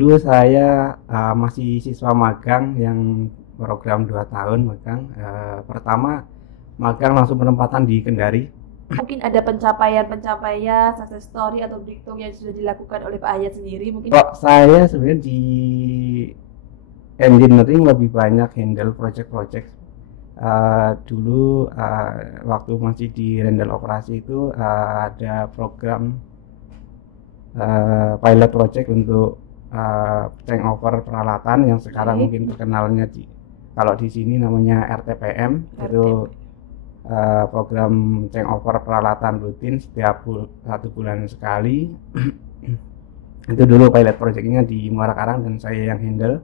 Dulu saya masih siswa magang yang program 2 tahun magang. Pertama magang langsung penempatan di Kendari. Mungkin ada pencapaian-pencapaian, success story atau breakthrough yang sudah dilakukan oleh Pak Hayat sendiri mungkin. Kok saya sebenarnya di engineering lebih banyak handle project-project. Dulu waktu masih di Rendel Operasi itu ada program pilot project untuk changeover peralatan yang sekarang Oke. mungkin terkenalnya kalau di sini namanya RTPM. Itu program changeover peralatan rutin setiap 1 bulan sekali. Itu dulu pilot projectnya di Muara Karang dan saya yang handle.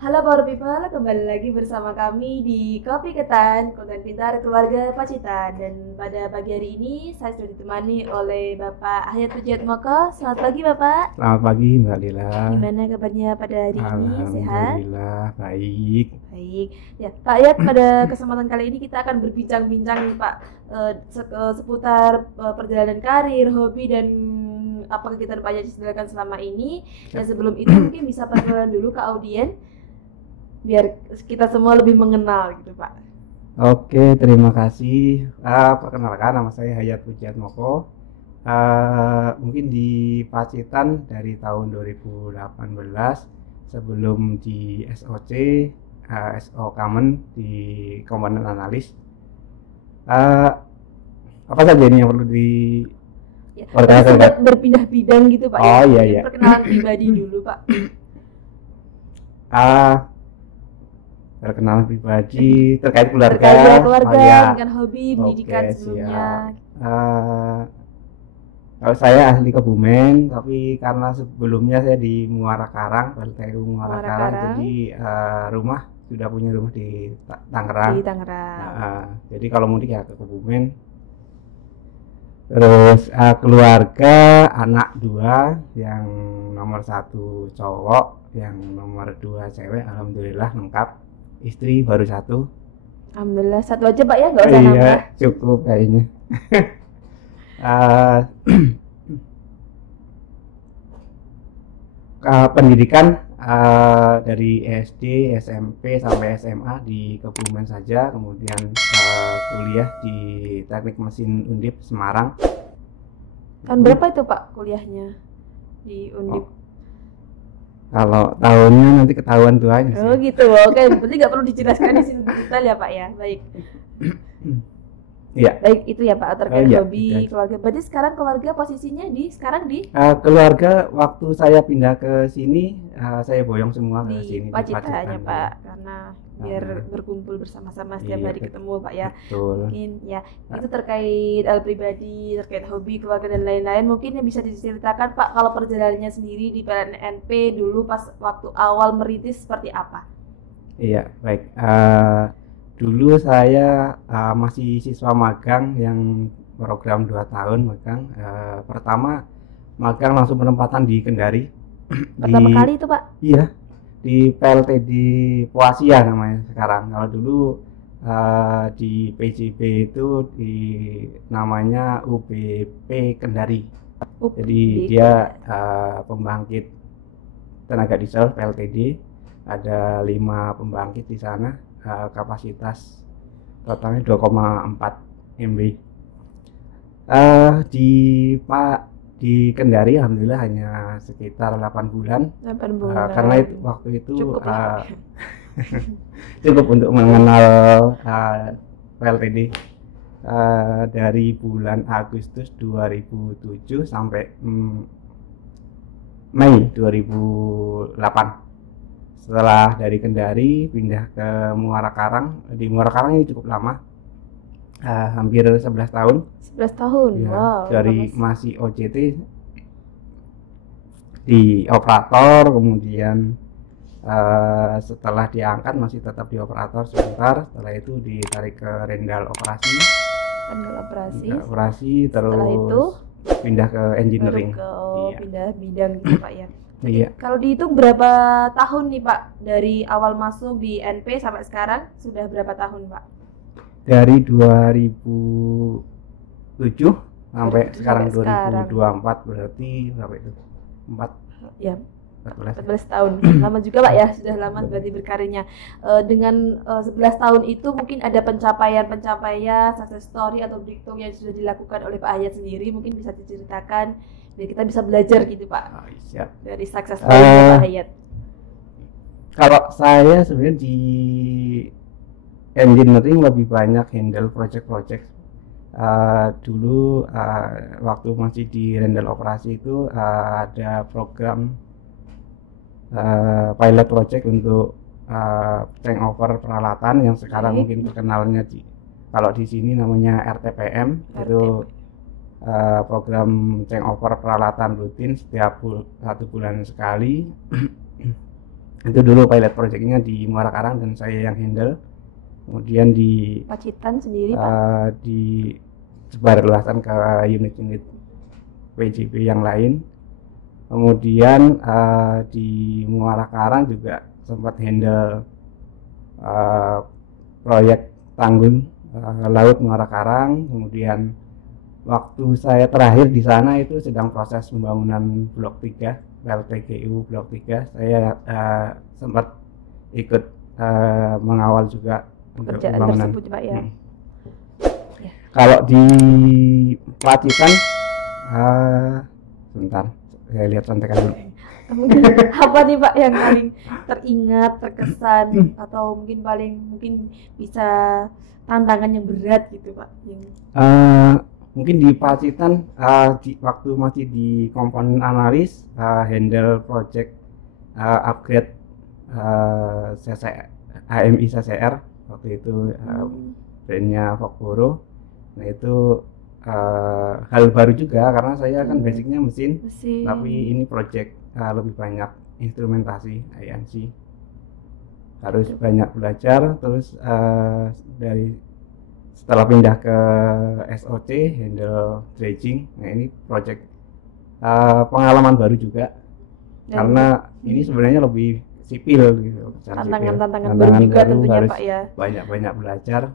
Halo Power People, kembali lagi bersama kami di Kopi Ketan, konten pintar keluarga Pacitan. Dan pada pagi hari ini saya sudah ditemani oleh Bapak Hayat Pujiatmoko. Selamat pagi Bapak. Selamat pagi Mbak Lila. Gimana kabarnya pada hari ini? Sehat? Alhamdulillah baik. Baik. Ya, Pak Hayat, pada kesempatan kali ini kita akan berbincang-bincang nih Pak seputar perjalanan karir, hobi dan apa kegiatan Pak Hayat jalankan selama ini. Dan sebelum itu mungkin bisa perkenalan dulu ke audien biar kita semua lebih mengenal gitu Pak. Oke, terima kasih. Perkenalkan, nama saya Hayat Pujiatmoko. Mungkin di Pacitan dari tahun 2018 sebelum di SOC, SO Common di komponen analis. Apa saja ini yang perlu di Ya, perkenalkan, sudah Pak? berpindah bidang gitu Pak. Oh, ya. iya. Perkenalan pribadi dulu Pak. Perkenalan pribadi terkait keluarga. Terkait keluarga, Oh, ya. dengan hobi, pendidikan Oke, sebelumnya. Kalau saya asli Kebumen, tapi karena sebelumnya saya di Muara Karang, PLTU Muara Karang, Karang. jadi rumah sudah punya rumah di Tangerang. Di Tangerang. Jadi kalau mudik ya ke Kebumen. Terus keluarga, anak 2, yang nomor 1 cowok, yang nomor 2 cewek, alhamdulillah lengkap. Istri baru 1. Alhamdulillah, satu aja Pak ya, nggak usah Iya, nambah. cukup kayaknya. Pendidikan dari SD, SMP sampai SMA di Kebumen saja, kemudian kuliah di Teknik Mesin Undip Semarang. Tahun berapa itu Pak kuliahnya di Undip? Kalau tahunnya nanti ketahuan tuanya sih. Oh gitu, oke. Berarti nggak perlu dijelaskan di sini detail ya Pak ya. Baik. Iya. Baik, itu ya Pak terkait Iya, hobi gitu. keluarga. Berarti sekarang keluarga posisinya sekarang di Keluarga waktu saya pindah ke sini, saya boyong semua ke sini di Pacitan ya Pacitan, Pak, karena biar Karena- berkumpul bersama-sama setiap Iya, hari ketemu Pak ya. Betul. Mungkin ya itu terkait hal pribadi, terkait hobi keluarga dan lain-lain. Mungkin yang bisa diceritakan Pak kalau perjalanannya sendiri di PLNP dulu pas waktu awal merintis seperti apa? Iya, baik. Dulu saya masih siswa magang yang program 2 tahun magang. Pertama magang langsung penempatan di Kendari. Pertama kali itu Pak? Iya, di PLT di Poasia namanya sekarang. Kalau dulu di PJB itu namanya UBP Kendari. Jadi dia pembangkit tenaga diesel PLTD. Ada 5 pembangkit di sana. Kapasitas totalnya 2,4 MW. Di Kendari alhamdulillah hanya sekitar 8 bulan. 8 bulan. Karena waktu itu Cukup lah. cukup untuk mengenal PLTD. Dari bulan Agustus 2007 sampai Mei 2008. Setelah dari Kendari pindah ke Muara Karang. Di Muara Karang ini cukup lama, hampir 11 tahun. 11 tahun. Ya, Wow. dari lama. masih OJT di operator, kemudian setelah diangkat masih tetap di operator sebentar. Setelah itu ditarik ke Rendal Operasi. Handle operasi. Operasi Setelah terus itu pindah ke engineering. baru ke Di Iya. pindah bidang gitu Pak ya. Jadi Iya. kalau dihitung berapa tahun nih Pak dari awal masuk di NP sampai sekarang sudah berapa tahun Pak? Dari 2007 sampai 2007 sekarang sampai sekarang. 2024, berarti berapa itu? 4 Ya, 14. 14 tahun. Lama juga Pak ya, sudah lama berarti berkarirnya. Dengan 11 tahun itu mungkin ada pencapaian-pencapaian, success story atau breakthrough yang sudah dilakukan oleh Pak Hayat sendiri, mungkin bisa diceritakan biar kita bisa belajar gitu Pak Oh, siap. dari success story Pak Hayat. Kalau saya sebenarnya di engineering lebih banyak handle project-project. Dulu waktu masih di Rendel Operasi itu ada program pilot project untuk changeover peralatan yang sekarang Oke. mungkin terkenalnya kalau di sini namanya RTPM. Itu program changeover peralatan rutin setiap 1 bulan sekali. Itu dulu pilot projectnya di Muara Karang dan saya yang handle. Kemudian di Pacitan sendiri Pak. disebarluaskan ke unit-unit PJB yang lain. Kemudian di Muara Karang juga sempat handle proyek tanggul laut Muara Karang. Kemudian waktu saya terakhir di sana itu sedang proses pembangunan Blok 3, PLTGU Blok 3. Saya sempat ikut mengawal juga untuk Pekerjaan pembangunan. tersebut Pak ya. Ya. Kalau di Pacitan, sebentar, saya lihat contekan dulu. Mungkin apa nih Pak yang paling teringat, terkesan atau mungkin bisa tantangan yang berat gitu Pak yang Mungkin di Pacitan, waktu masih di komponen analis, handle project upgrade AMI CCR waktu itu, brandnya Fogboro. Nah itu hal baru juga karena saya kan basicnya mesin, tapi ini project lebih banyak instrumentasi INC, harus banyak belajar. Terus setelah pindah ke SOC handle dredging, nah ini project pengalaman baru juga karena ini sebenarnya lebih sipil gitu, tantangan baru juga tentunya harus Pak ya. banyak belajar.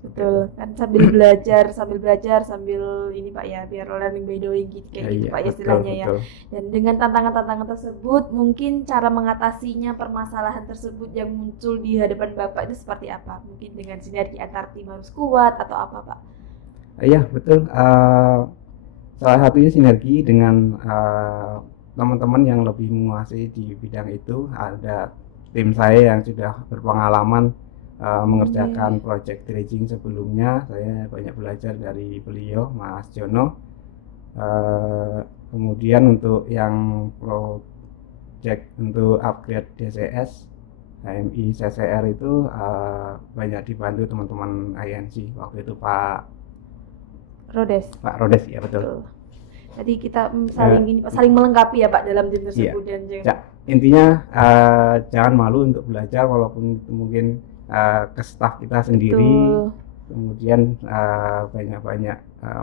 Betul kan, sambil belajar sambil ini Pak ya, biar learning by doing gitu kayak gitu Iya, Pak ya betul, istilahnya ya. betul. Dan dengan tantangan-tantangan tersebut mungkin cara mengatasinya permasalahan tersebut yang muncul di hadapan Bapak itu seperti apa? Mungkin dengan sinergi antar tim harus kuat atau apa Pak? Iya betul, salah satunya sinergi dengan teman-teman yang lebih menguasai di bidang itu. Ada tim saya yang sudah berpengalaman mengerjakan project dredging sebelumnya. Saya banyak belajar dari beliau, Mas Jono. Kemudian untuk yang project untuk upgrade DCS AMI CCR itu banyak dibantu teman-teman INC waktu itu Pak Rodes, ya betul. Jadi kita saling melengkapi ya Pak dalam tim tersebut. Iya. Dan intinya jangan malu untuk belajar walaupun mungkin ke staff kita sendiri. Betul. Kemudian banyak-banyak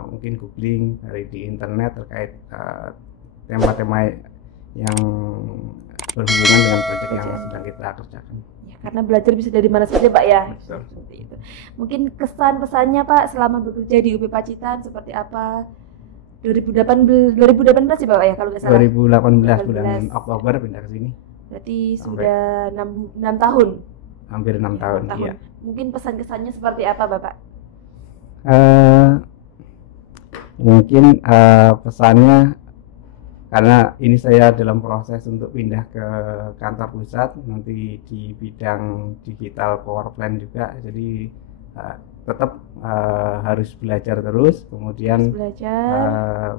mungkin googling di internet terkait tema-tema yang berhubungan dengan proyek yang sedang kita kerjakan. Ya, karena belajar bisa dari mana saja Pak ya. Betul. Seperti itu. Mungkin kesan pesannya Pak selama bekerja di UP Pacitan seperti apa? 2018 sih Pak ya kalau nggak salah. 2018 bulan Oktober pindah ke sini. Berarti sudah 6 tahun. Hampir 6 tahun. Iya. Mungkin pesan-kesannya seperti apa Bapak? Mungkin pesannya, karena ini saya dalam proses untuk pindah ke kantor pusat nanti di bidang digital power plant juga, jadi tetap harus belajar terus. Kemudian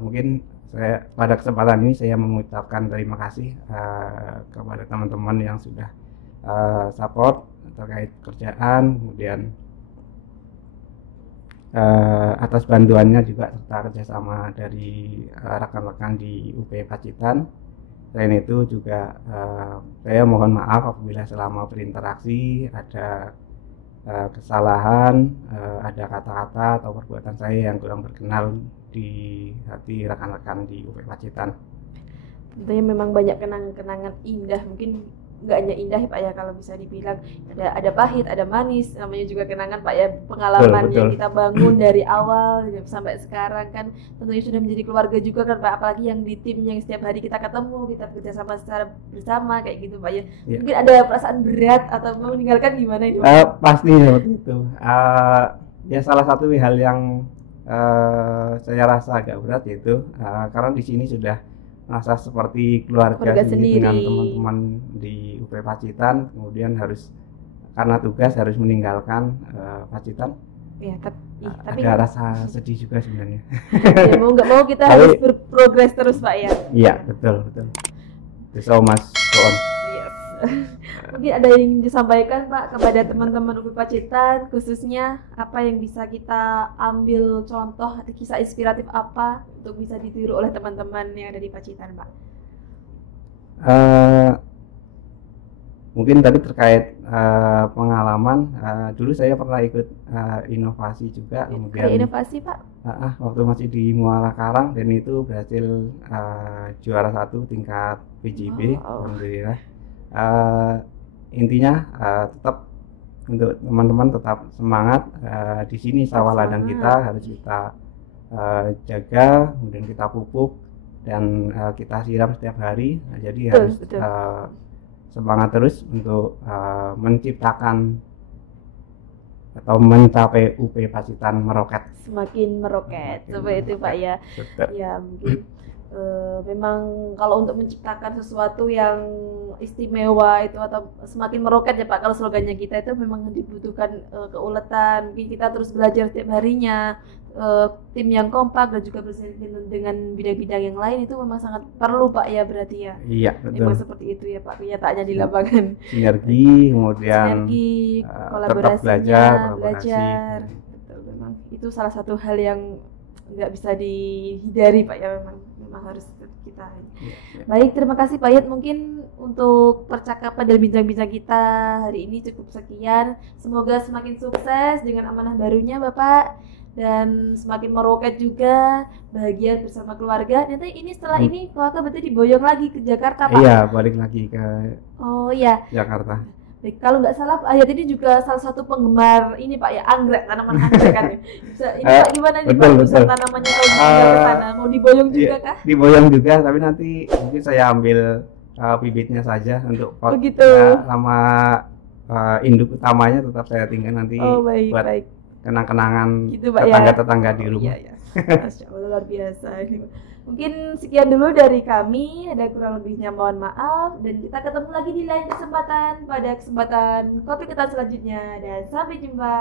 mungkin saya pada kesempatan ini saya mengucapkan terima kasih kepada teman-teman yang sudah support terkait kerjaan, kemudian atas bantuannya juga serta kerjasama dari rekan-rekan di UP Pacitan. Selain itu juga saya mohon maaf apabila selama berinteraksi ada kesalahan, ada kata-kata atau perbuatan saya yang kurang berkenan di hati rekan-rekan di UP Pacitan. Tentunya memang banyak kenangan-kenangan indah, mungkin nggak hanya indah ya Pak ya, kalau bisa dibilang ada pahit, ada manis, namanya juga kenangan Pak ya, pengalaman Betul, yang betul. kita bangun dari awal sampai sekarang kan tentunya sudah menjadi keluarga juga kan Pak, apalagi yang di tim yang setiap hari kita ketemu, kita bekerja sama secara bersama kayak gitu Pak ya. Ya. Mungkin ada perasaan berat atau mau meninggalkan gimana ini Pak? Pasti seperti itu. Ya salah satu hal yang saya rasa agak berat yaitu karena di sini sudah merasa seperti keluarga sendiri dengan sendiri. teman-teman di UP Pacitan, kemudian harus karena tugas harus meninggalkan Pacitan. Ya, tapi Ada rasa sedih juga sebenarnya. ya mau nggak mau kita Tapi- harus berprogres terus Pak ya. Iya, betul. So much go on. Yes. Mungkin ada yang ingin disampaikan Pak kepada teman-teman UP Pacitan, khususnya apa yang bisa kita ambil contoh atau kisah inspiratif apa untuk bisa ditiru oleh teman-teman yang ada di Pacitan Pak? Mungkin tadi terkait pengalaman, dulu saya pernah ikut inovasi juga, Ada kemudian inovasi Pak? waktu masih di Muara Karang dan itu berhasil juara 1 tingkat PJB. Wow. Alhamdulillah. Intinya tetap untuk teman-teman tetap semangat. Di sini sawah ladang kita harus kita jaga, kemudian kita pupuk dan kita siram setiap hari. Nah, jadi Betul, harus betul. semangat terus untuk menciptakan atau mencapai UP Pacitan meroket. Semakin meroket seperti itu Pak ya. Betul. Ya mungkin memang kalau untuk menciptakan sesuatu yang istimewa itu atau semakin meroket ya Pak, kalau slogannya kita itu memang dibutuhkan keuletan, mungkin kita terus belajar setiap harinya, tim yang kompak dan juga bersinergi dengan bidang-bidang yang lain itu memang sangat perlu Pak ya, berarti ya. Iya, Memang betul. seperti itu ya Pak kenyataannya di lapangan. Sinergi, kemudian Sinergi, tetap kolaborasinya, belajar, kolaborasi. belajar. Betul, memang itu salah satu hal yang nggak bisa dihindari Pak ya, memang harus kita. Iya, iya. Baik, terima kasih Pak Yat. Mungkin untuk percakapan dan bincang-bincang kita hari ini cukup sekian. Semoga semakin sukses dengan amanah barunya Bapak dan semakin meroket juga, bahagia bersama keluarga. Nanti ini setelah ini keluarga berarti diboyong lagi ke Jakarta Pak? Iya, balik lagi ke Oh iya. Jakarta. Baik, kalau nggak salah Pak Hayat ini juga salah satu penggemar ini Pak ya, anggrek, tanaman anggrek kan ya. Bisa, ini Pak gimana nih betul, Pak, bisa betul. tanamannya kalau ditinggal ke sana, mau diboyong juga Iya, kah? diboyong juga, tapi nanti mungkin saya ambil bibitnya saja untuk pot. Begitu. Ya, sama induk utamanya tetap saya tinggal nanti Oh baik, buat baik. kenang-kenangan Gitu Pak ya. tetangga-tetangga di rumah. Iya, iya. Masya Allah, luar biasa ini. Mungkin sekian dulu dari kami, ada kurang lebihnya mohon maaf, dan kita ketemu lagi di lain kesempatan pada kesempatan kopi ketan selanjutnya, dan sampai jumpa.